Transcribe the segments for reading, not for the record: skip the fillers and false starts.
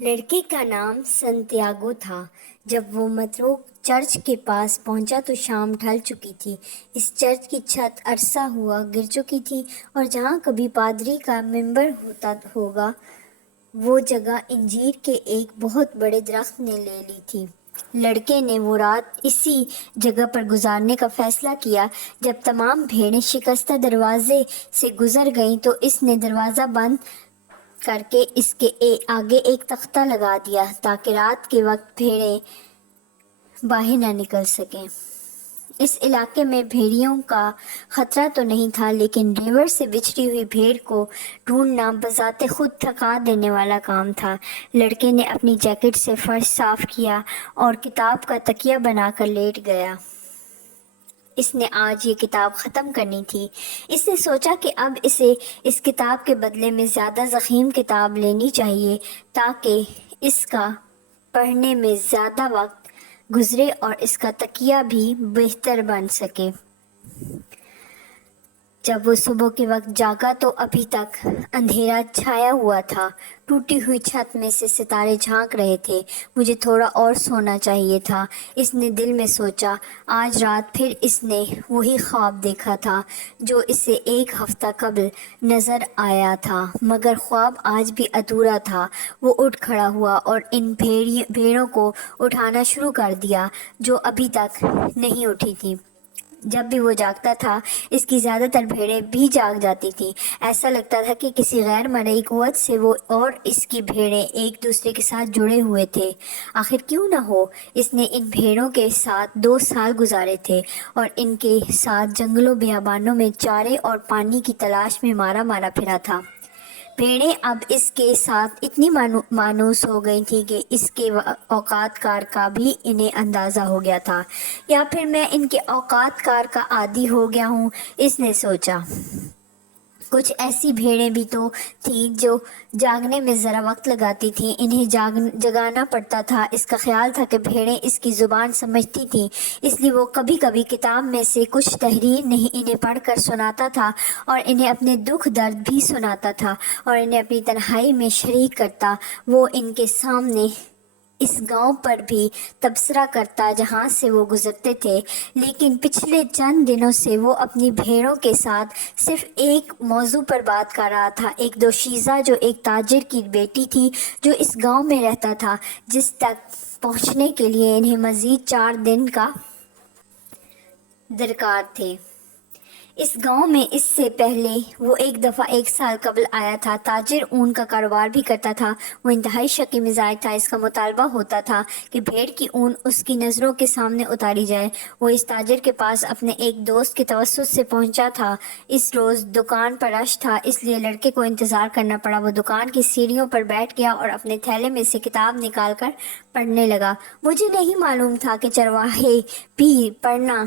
لڑکے کا نام سنتیاگو تھا۔ جب وہ متروک چرچ کے پاس پہنچا تو شام ڈھل چکی تھی۔ اس چرچ کی چھت عرصہ ہوا گر چکی تھی اور جہاں کبھی پادری کا منبر ہوتا ہوگا وہ جگہ انجیر کے ایک بہت بڑے درخت نے لے لی تھی۔ لڑکے نے وہ رات اسی جگہ پر گزارنے کا فیصلہ کیا۔ جب تمام بھیڑیں شکستہ دروازے سے گزر گئیں تو اس نے دروازہ بند کر کے اس کے آگے ایک تختہ لگا دیا تاکہ رات کے وقت بھیڑیں باہر نہ نکل سکیں۔ اس علاقے میں بھیڑیوں کا خطرہ تو نہیں تھا، لیکن ریوڑ سے بچھڑی ہوئی بھیڑ کو ڈھونڈنا بذات خود تھکا دینے والا کام تھا۔ لڑکے نے اپنی جیکٹ سے فرش صاف کیا اور کتاب کا تکیہ بنا کر لیٹ گیا۔ اس نے آج یہ کتاب ختم کرنی تھی۔ اس نے سوچا کہ اب اسے اس کتاب کے بدلے میں زیادہ ضخیم کتاب لینی چاہیے تاکہ اس کا پڑھنے میں زیادہ وقت گزرے اور اس کا تکیہ بھی بہتر بن سکے۔ جب وہ صبح کے وقت جاگا تو ابھی تک اندھیرا چھایا ہوا تھا۔ ٹوٹی ہوئی چھت میں سے ستارے جھانک رہے تھے۔ مجھے تھوڑا اور سونا چاہیے تھا، اس نے دل میں سوچا۔ آج رات پھر اس نے وہی خواب دیکھا تھا جو اسے ایک ہفتہ قبل نظر آیا تھا، مگر خواب آج بھی ادھورا تھا۔ وہ اٹھ کھڑا ہوا اور ان بھیڑوں کو اٹھانا شروع کر دیا جو ابھی تک نہیں اٹھی تھیں۔ جب بھی وہ جاگتا تھا اس کی زیادہ تر بھیڑیں بھی جاگ جاتی تھیں۔ ایسا لگتا تھا کہ کسی غیر مرئی قوت سے وہ اور اس کی بھیڑیں ایک دوسرے کے ساتھ جڑے ہوئے تھے۔ آخر کیوں نہ ہو، اس نے ان بھیڑوں کے ساتھ 2 سال گزارے تھے اور ان کے ساتھ جنگلوں بیابانوں میں چارے اور پانی کی تلاش میں مارا پھرا تھا۔ بھیڑیں اب اس کے ساتھ اتنی مانوس ہو گئی تھیں کہ اس کے اوقات کار کا بھی انہیں اندازہ ہو گیا تھا، یا پھر میں ان کے اوقات کار کا عادی ہو گیا ہوں، اس نے سوچا۔ کچھ ایسی بھیڑیں بھی تو تھیں جو جاگنے میں ذرا وقت لگاتی تھیں، انہیں جگانا پڑتا تھا۔ اس کا خیال تھا کہ بھیڑیں اس کی زبان سمجھتی تھیں، اس لیے وہ کبھی کبھی کتاب میں سے کچھ تحریر انہیں پڑھ کر سناتا تھا اور انہیں اپنے دکھ درد بھی سناتا تھا اور انہیں اپنی تنہائی میں شریک کرتا۔ وہ ان کے سامنے اس گاؤں پر بھی تبصرہ کرتا جہاں سے وہ گزرتے تھے، لیکن پچھلے چند دنوں سے وہ اپنی بھیڑوں کے ساتھ صرف ایک موضوع پر بات کر رہا تھا، ایک دوشیزہ جو ایک تاجر کی بیٹی تھی جو اس گاؤں میں رہتا تھا، جس تک پہنچنے کے لیے انہیں مزید 4 دن کا درکار تھے۔ اس گاؤں میں اس سے پہلے وہ ایک دفعہ 1 سال قبل آیا تھا۔ تاجر اون کا کاروبار بھی کرتا تھا۔ وہ انتہائی شکی مزاج تھا۔ اس کا مطالبہ ہوتا تھا کہ بھیڑ کی اون اس کی نظروں کے سامنے اتاری جائے۔ وہ اس تاجر کے پاس اپنے ایک دوست کے توسط سے پہنچا تھا۔ اس روز دکان پر رش تھا، اس لیے لڑکے کو انتظار کرنا پڑا۔ وہ دکان کی سیڑھیوں پر بیٹھ گیا اور اپنے تھیلے میں سے کتاب نکال کر پڑھنے لگا۔ مجھے نہیں معلوم تھا کہ چرواہے بھی پڑھنا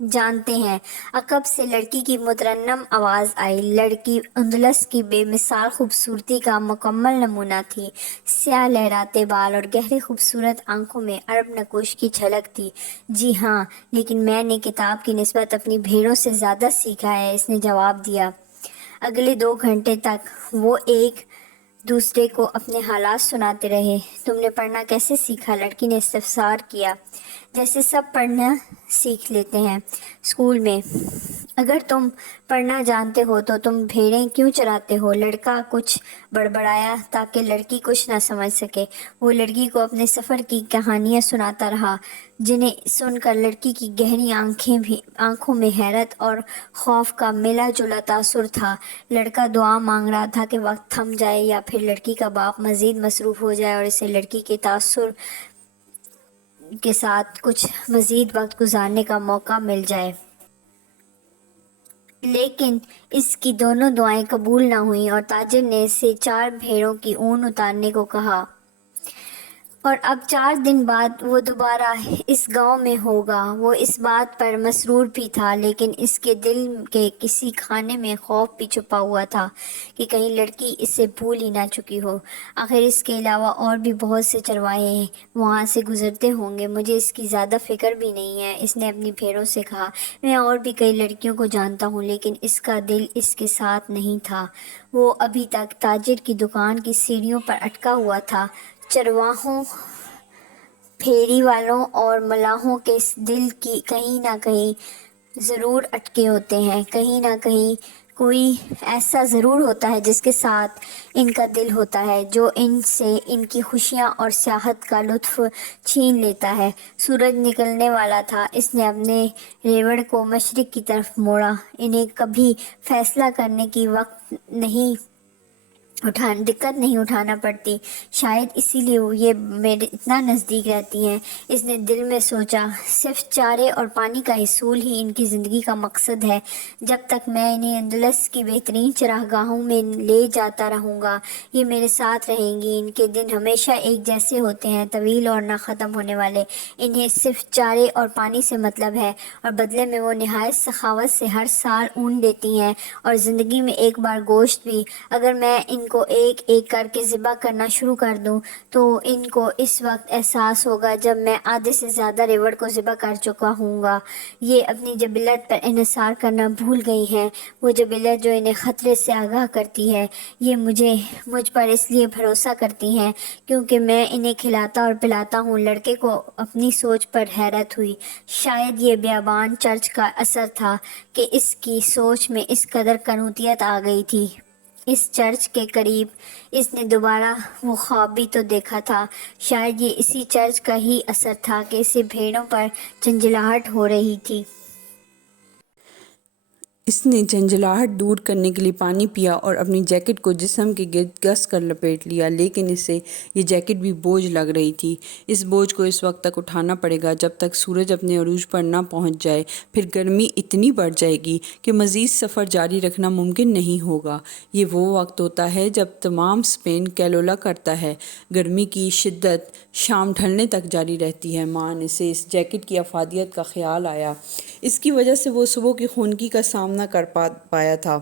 جانتے ہیں، عقب سے لڑکی کی مترنم آواز آئی۔ لڑکی اندلس کی بے مثال خوبصورتی کا مکمل نمونہ تھی۔ سیاہ لہراتے بال اور گہری خوبصورت آنکھوں میں عرب نقوش کی جھلک تھی۔ جی ہاں، لیکن میں نے کتاب کی نسبت اپنی بھیڑوں سے زیادہ سیکھا ہے، اس نے جواب دیا۔ اگلے 2 گھنٹے تک وہ ایک دوسرے کو اپنے حالات سناتے رہے۔ تم نے پڑھنا کیسے سیکھا؟ لڑکی نے استفسار کیا۔ جیسے سب پڑھنا سیکھ لیتے ہیں اسکول میں۔ اگر تم پڑھنا جانتے ہو تو تم بھیڑیں کیوں چراتے ہو؟ لڑکا کچھ بڑبڑایا تاکہ لڑکی کچھ نہ سمجھ سکے۔ وہ لڑکی کو اپنے سفر کی کہانیاں سناتا رہا، جنہیں سن کر لڑکی کی گہری آنکھوں میں حیرت اور خوف کا ملا جلا تاثر تھا۔ لڑکا دعا مانگ رہا تھا کہ وقت تھم جائے یا پھر لڑکی کا باپ مزید مصروف ہو جائے اور اسے لڑکی کے تاثر کے ساتھ کچھ مزید وقت گزارنے کا موقع مل جائے۔ لیکن اس کی دونوں دعائیں قبول نہ ہوئیں اور تاجر نے اسے 4 بھیڑوں کی اون اتارنے کو کہا۔ اور اب 4 دن بعد وہ دوبارہ اس گاؤں میں ہوگا۔ وہ اس بات پر مسرور بھی تھا، لیکن اس کے دل کے کسی خانے میں خوف بھی چھپا ہوا تھا کہ کہیں لڑکی اسے بھول ہی نہ چکی ہو۔ آخر اس کے علاوہ اور بھی بہت سے چرواہے وہاں سے گزرتے ہوں گے، مجھے اس کی زیادہ فکر بھی نہیں ہے، اس نے اپنی بھیڑوں سے کہا۔ میں اور بھی کئی لڑکیوں کو جانتا ہوں، لیکن اس کا دل اس کے ساتھ نہیں تھا۔ وہ ابھی تک تاجر کی دکان کی سیڑھیوں پر اٹکا ہوا تھا۔ چرواہوں، پھیری والوں اور ملاحوں کے دل کی کہیں نہ کہیں ضرور اٹکے ہوتے ہیں، کہیں نہ کہیں کوئی ایسا ضرور ہوتا ہے جس کے ساتھ ان کا دل ہوتا ہے، جو ان سے ان کی خوشیاں اور سیاحت کا لطف چھین لیتا ہے۔ سورج نکلنے والا تھا، اس نے اپنے ریوڑ کو مشرق کی طرف موڑا۔ انہیں کبھی فیصلہ کرنے کی دقت نہیں اٹھانا پڑتی، شاید اسی لیے یہ میرے اتنا نزدیک رہتی ہیں، اس نے دل میں سوچا۔ صرف چارے اور پانی کا حصول ہی ان کی زندگی کا مقصد ہے۔ جب تک میں انہیں اندلس کی بہترین چراگاہوں میں لے جاتا رہوں گا، یہ میرے ساتھ رہیں گی۔ ان کے دن ہمیشہ ایک جیسے ہوتے ہیں، طویل اور نہ ختم ہونے والے۔ انہیں صرف چارے اور پانی سے مطلب ہے، اور بدلے میں وہ نہایت سخاوت سے ہر سال اون دیتی ہیں، اور زندگی میں ایک بار گوشت بھی۔ اگر میں ان کو ایک ایک کر کے ذبح کرنا شروع کر دوں تو ان کو اس وقت احساس ہوگا جب میں آدھے سے زیادہ ریوڑ کو ذبح کر چکا ہوں گا۔ یہ اپنی جبلت پر انحصار کرنا بھول گئی ہیں، وہ جبلت جو انہیں خطرے سے آگاہ کرتی ہے۔ یہ مجھ پر اس لیے بھروسہ کرتی ہیں کیونکہ میں انہیں کھلاتا اور پلاتا ہوں۔ لڑکے کو اپنی سوچ پر حیرت ہوئی۔ شاید یہ بیابان چرچ کا اثر تھا کہ اس کی سوچ میں اس قدر قنوطیت آ گئی تھی۔ اس چرچ کے قریب اس نے دوبارہ وہ خواب بھی تو دیکھا تھا۔ شاید یہ اسی چرچ کا ہی اثر تھا کہ اسے بھیڑوں پر جھنجھلاہٹ ہو رہی تھی۔ اس نے جھنجھلاہٹ دور کرنے کے لیے پانی پیا اور اپنی جیکٹ کو جسم کے گرد کس کر لپیٹ لیا، لیکن اسے یہ جیکٹ بھی بوجھ لگ رہی تھی۔ اس بوجھ کو اس وقت تک اٹھانا پڑے گا جب تک سورج اپنے عروج پر نہ پہنچ جائے، پھر گرمی اتنی بڑھ جائے گی کہ مزید سفر جاری رکھنا ممکن نہیں ہوگا۔ یہ وہ وقت ہوتا ہے جب تمام اسپین کیلولا کرتا ہے۔ گرمی کی شدت شام ڈھلنے تک جاری رہتی ہے۔ مان اسے اس جیکٹ کی افادیت کا خیال آیا۔ اس کی وجہ سے وہ صبح کی خنکی کا سامنا کر پایا تھا۔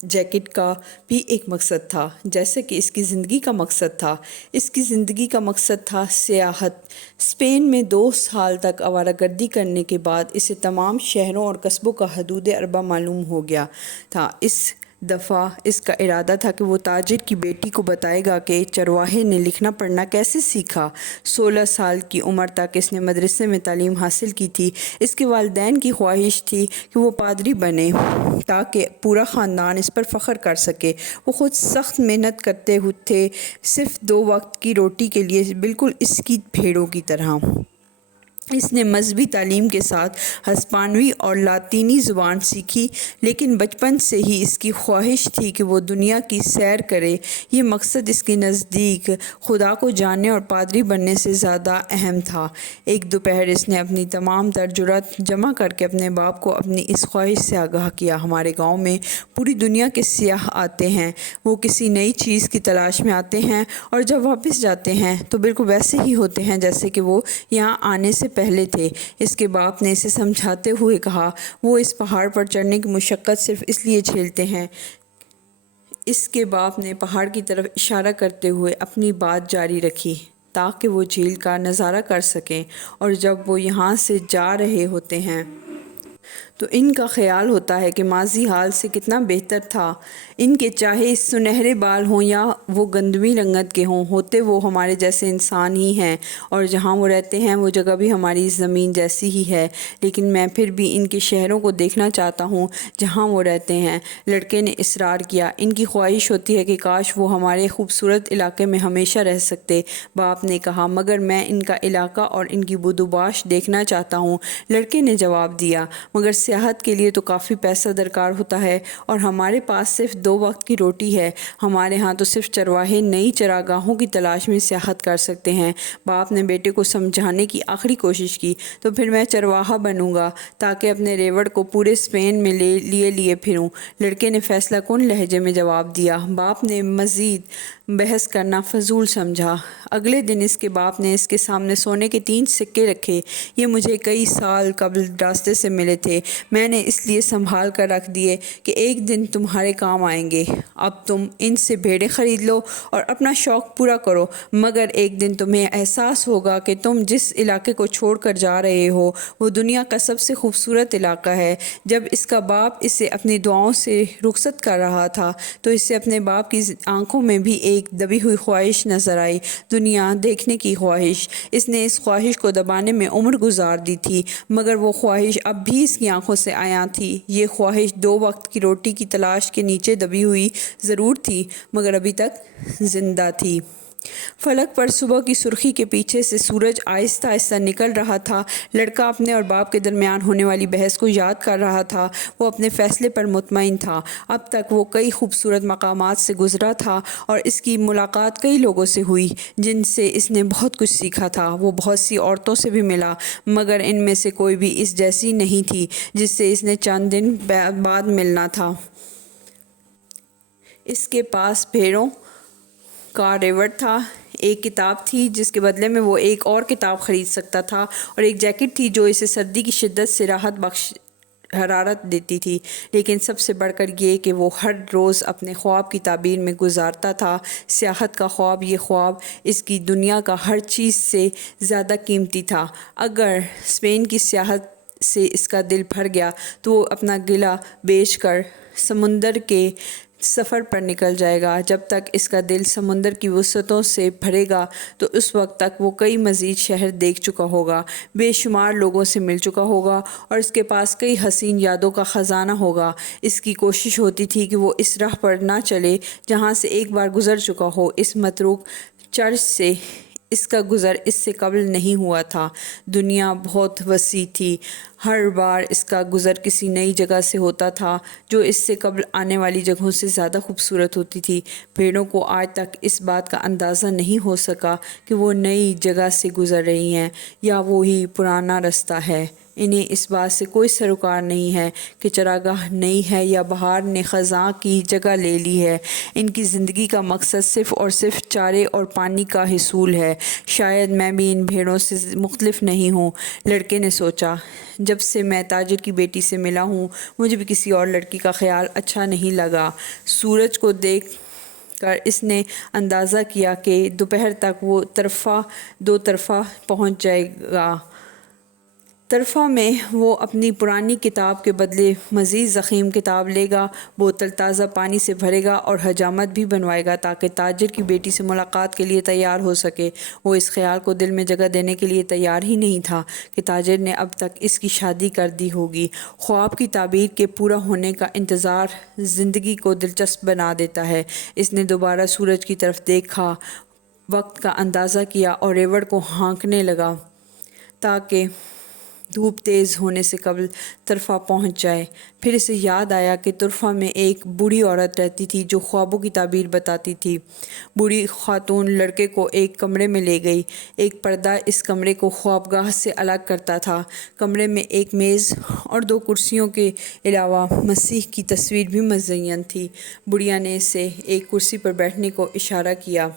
جیکٹ کا بھی ایک مقصد تھا، جیسے کہ اس کی زندگی کا مقصد تھا۔ اس کی زندگی کا مقصد تھا سیاحت۔ اسپین میں 2 سال تک آوارہ گردی کرنے کے بعد اسے تمام شہروں اور قصبوں کا حدود اربع معلوم ہو گیا تھا۔ اس دفعہ اس کا ارادہ تھا کہ وہ تاجر کی بیٹی کو بتائے گا کہ چرواہے نے لکھنا پڑھنا کیسے سیکھا۔ 16 سال کی عمر تک اس نے مدرسے میں تعلیم حاصل کی تھی۔ اس کے والدین کی خواہش تھی کہ وہ پادری بنے تاکہ پورا خاندان اس پر فخر کر سکے۔ وہ خود سخت محنت کرتے تھے، صرف 2 وقت کی روٹی کے لیے، بالکل اس کی بھیڑوں کی طرح۔ اس نے مذہبی تعلیم کے ساتھ ہسپانوی اور لاطینی زبان سیکھی، لیکن بچپن سے ہی اس کی خواہش تھی کہ وہ دنیا کی سیر کرے۔ یہ مقصد اس کے نزدیک خدا کو جاننے اور پادری بننے سے زیادہ اہم تھا۔ ایک دوپہر اس نے اپنی تمام تر جرأت جمع کر کے اپنے باپ کو اپنی اس خواہش سے آگاہ کیا۔ ہمارے گاؤں میں پوری دنیا کے سیاح آتے ہیں، وہ کسی نئی چیز کی تلاش میں آتے ہیں اور جب واپس جاتے ہیں تو بالکل ویسے ہی ہوتے ہیں جیسے کہ وہ یہاں آنے سے پہلے تھے۔ اس کے باپ نے اسے سمجھاتے ہوئے کہا، وہ اس پہاڑ پر چڑھنے کی مشقت صرف اس لیے جھیلتے ہیں۔ اس کے باپ نے پہاڑ کی طرف اشارہ کرتے ہوئے اپنی بات جاری رکھی تاکہ وہ جھیل کا نظارہ کر سکیں، اور جب وہ یہاں سے جا رہے ہوتے ہیں تو ان کا خیال ہوتا ہے کہ ماضی حال سے کتنا بہتر تھا۔ ان کے چاہے سنہرے بال ہوں یا وہ گندمی رنگت کے ہوں، ہوتے وہ ہمارے جیسے انسان ہی ہیں، اور جہاں وہ رہتے ہیں وہ جگہ بھی ہماری زمین جیسی ہی ہے، لیکن میں پھر بھی ان کے شہروں کو دیکھنا چاہتا ہوں جہاں وہ رہتے ہیں۔ لڑکے نے اصرار کیا، ان کی خواہش ہوتی ہے کہ کاش وہ ہمارے خوبصورت علاقے میں ہمیشہ رہ سکتے۔ باپ نے کہا، مگر میں ان کا علاقہ اور ان کی بدوباش دیکھنا چاہتا ہوں۔ لڑکے نے جواب دیا، مگر سیاحت کے لیے تو کافی پیسہ درکار ہوتا ہے، اور ہمارے پاس صرف 2 وقت کی روٹی ہے۔ ہمارے ہاں تو صرف چرواہے نئی چراگاہوں کی تلاش میں سیاحت کر سکتے ہیں۔ باپ نے بیٹے کو سمجھانے کی آخری کوشش کی، تو پھر میں چرواہا بنوں گا تاکہ اپنے ریوڑ کو پورے اسپین میں لیے پھروں۔ لڑکے نے فیصلہ کن لہجے میں جواب دیا۔ باپ نے مزید بحث کرنا فضول سمجھا۔ اگلے دن اس کے باپ نے اس کے سامنے سونے کے 3 سکے رکھے۔ یہ مجھے کئی سال قبل راستے سے ملے تھے، میں نے اس لیے سنبھال کر رکھ دیے کہ ایک دن تمہارے کام آئیں گے۔ اب تم ان سے بھیڑیں خرید لو اور اپنا شوق پورا کرو، مگر ایک دن تمہیں احساس ہوگا کہ تم جس علاقے کو چھوڑ کر جا رہے ہو وہ دنیا کا سب سے خوبصورت علاقہ ہے۔ جب اس کا باپ اسے اپنی دعاؤں سے رخصت کر رہا تھا تو اسے اپنے باپ کی آنکھوں میں بھی ایک دبی ہوئی خواہش نظر آئی، دنیا دیکھنے کی خواہش۔ اس نے اس خواہش کو دبانے میں عمر گزار دی تھی، مگر وہ خواہش اب بھی اس کی آنکھوں سے عیاں تھی۔ یہ خواہش 2 وقت کی روٹی کی تلاش کے نیچے دبی ہوئی ضرور تھی، مگر ابھی تک زندہ تھی۔ فلک پر صبح کی سرخی کے پیچھے سے سورج آہستہ آہستہ نکل رہا تھا۔ لڑکا اپنے اور باپ کے درمیان ہونے والی بحث کو یاد کر رہا تھا۔ وہ اپنے فیصلے پر مطمئن تھا۔ اب تک وہ کئی خوبصورت مقامات سے گزرا تھا اور اس کی ملاقات کئی لوگوں سے ہوئی جن سے اس نے بہت کچھ سیکھا تھا۔ وہ بہت سی عورتوں سے بھی ملا، مگر ان میں سے کوئی بھی اس جیسی نہیں تھی جس سے اس نے چند دن بعد ملنا تھا۔ اس کے پاس بھیڑوں کا ریوڑ تھا، ایک کتاب تھی جس کے بدلے میں وہ ایک اور کتاب خرید سکتا تھا، اور ایک جیکٹ تھی جو اسے سردی کی شدت سے راحت بخش حرارت دیتی تھی۔ لیکن سب سے بڑھ کر یہ کہ وہ ہر روز اپنے خواب کی تعبیر میں گزارتا تھا، سیاحت کا خواب۔ یہ خواب اس کی دنیا کا ہر چیز سے زیادہ قیمتی تھا۔ اگر اسپین کی سیاحت سے اس کا دل بھر گیا تو وہ اپنا گلہ بیچ کر سمندر کے سفر پر نکل جائے گا۔ جب تک اس کا دل سمندر کی وسعتوں سے بھرے گا تو اس وقت تک وہ کئی مزید شہر دیکھ چکا ہوگا، بے شمار لوگوں سے مل چکا ہوگا، اور اس کے پاس کئی حسین یادوں کا خزانہ ہوگا۔ اس کی کوشش ہوتی تھی کہ وہ اس راہ پر نہ چلے جہاں سے ایک بار گزر چکا ہو۔ اس متروک چرچ سے اس کا گزر اس سے قبل نہیں ہوا تھا۔ دنیا بہت وسیع تھی، ہر بار اس کا گزر کسی نئی جگہ سے ہوتا تھا جو اس سے قبل آنے والی جگہوں سے زیادہ خوبصورت ہوتی تھی۔ بھیڑوں کو آج تک اس بات کا اندازہ نہیں ہو سکا کہ وہ نئی جگہ سے گزر رہی ہیں یا وہی پرانا رستہ ہے۔ انہیں اس بات سے کوئی سروکار نہیں ہے کہ چراگاہ نئی ہے یا بہار نے خزاں کی جگہ لے لی ہے۔ ان کی زندگی کا مقصد صرف اور صرف چارے اور پانی کا حصول ہے۔ شاید میں بھی ان بھیڑوں سے مختلف نہیں ہوں، لڑکے نے سوچا۔ جب سے میں تاجر کی بیٹی سے ملا ہوں مجھے بھی کسی اور لڑکی کا خیال اچھا نہیں لگا۔ سورج کو دیکھ کر اس نے اندازہ کیا کہ دوپہر تک وہ دو طرفہ پہنچ جائے گا۔ طرفہ میں وہ اپنی پرانی کتاب کے بدلے مزید ضخیم کتاب لے گا، بوتل تازہ پانی سے بھرے گا اور حجامت بھی بنوائے گا تاکہ تاجر کی بیٹی سے ملاقات کے لیے تیار ہو سکے۔ وہ اس خیال کو دل میں جگہ دینے کے لیے تیار ہی نہیں تھا کہ تاجر نے اب تک اس کی شادی کر دی ہوگی۔ خواب کی تعبیر کے پورا ہونے کا انتظار زندگی کو دلچسپ بنا دیتا ہے۔ اس نے دوبارہ سورج کی طرف دیکھا، وقت کا اندازہ کیا اور ریوڑ کو ہانکنے لگا تاکہ دھوپ تیز ہونے سے قبل طرفہ پہنچ جائے۔ پھر اسے یاد آیا کہ طرفہ میں ایک بوڑھی عورت رہتی تھی جو خوابوں کی تعبیر بتاتی تھی۔ بوڑھی خاتون لڑکے کو ایک کمرے میں لے گئی۔ ایک پردہ اس کمرے کو خوابگاہ سے الگ کرتا تھا۔ کمرے میں ایک میز اور 2 کرسیوں کے علاوہ مسیح کی تصویر بھی مزین تھی۔ بڑھیا نے اسے ایک کرسی پر بیٹھنے کو اشارہ کیا۔